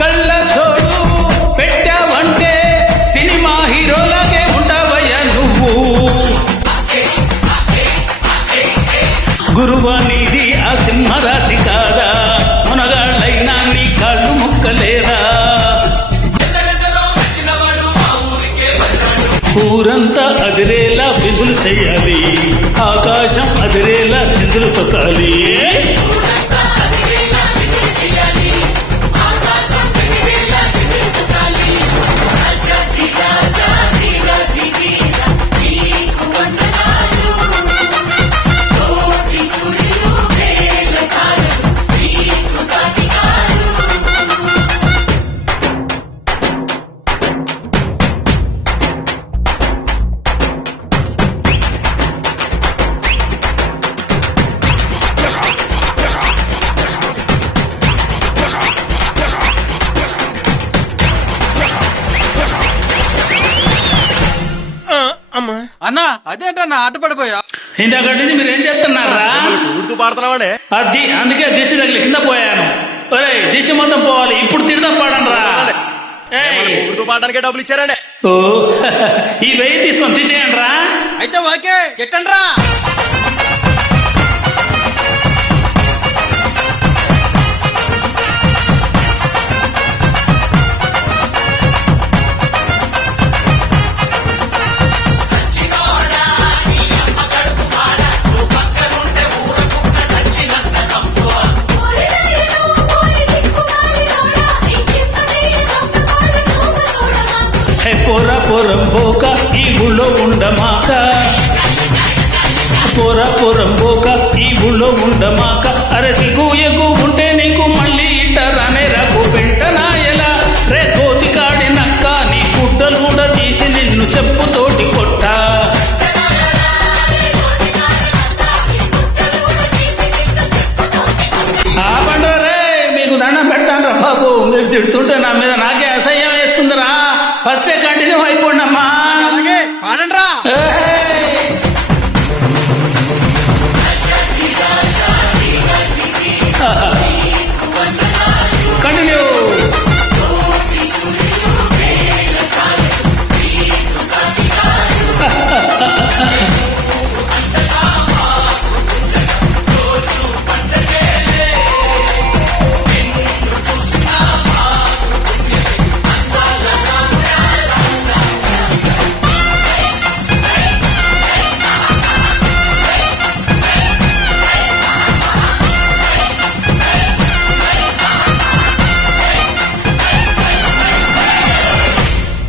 కళ్ళ జోడు పెట్టావంటే సినిమా హీరోలాగే ఉంటావయ్యా నువ్వు. గురువా నీది ఆ సింహరాశి కాదా, మునగాళ్ళైనా నీ కాళ్ళు ముక్కలేరా. ఊరంతా అదిరేలా విధులు చెయ్యాలి, ఆకాశం అదిరేలా చిందులు తొక్కాలి. అన్నా అదేంటన్నా ఆట పడిపోయా? ఇంతకటి నుంచి మీరు ఏం చేస్తున్నారా? ఉడుతూ పాడుతున్నావాడే అది అందుకే దిష్టి తగిలి కింద పోయాను. ఒరే దిష్టి మొత్తం పోవాలి, ఇప్పుడు తిడతాం పాడండి రా. ఉడుతూ పాడడానికే డబ్బులు ఇచ్చారండి. ఓ ఈ 1000 తీసుకొని తిట్టేయండి రా. అయితే ఓకే తిట్టండి రా. పోరా పోరంబోక ఈ ఊళ్ళో ఉండమాక, పోరా పోరంబోక ఈ ఊళ్ళో ఉండమాక. అరే సిగ్గు ఎగ్గు ఉంటే నీకు మళ్ళీ ఇట్ట రానే రాకు పెంటనాయలా. రే కోతి కాడినక్క నీ గుడ్డలు కూడా తీసి నిన్ను చెప్పుతోటి కొట్టా. ఆ బండరే మీకు దండం పెడతాను రా బాబు, మీరు తిడుతుంటే నా మీద నాకే అసహ్యం వేస్తుందిరా. ఫస్ట్ కంటిన్యూ అయిపోండి అమ్మా.